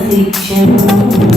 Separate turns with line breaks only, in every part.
addiction.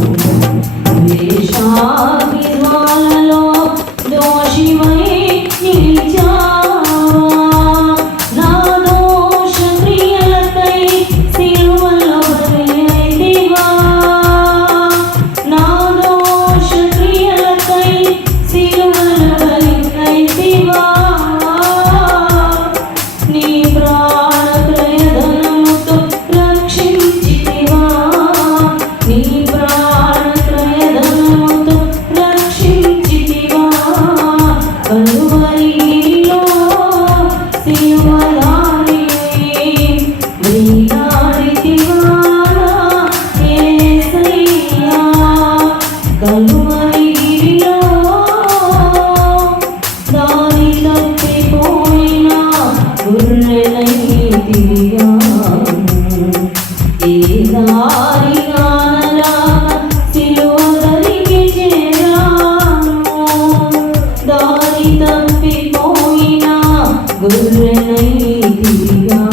Thank you. You.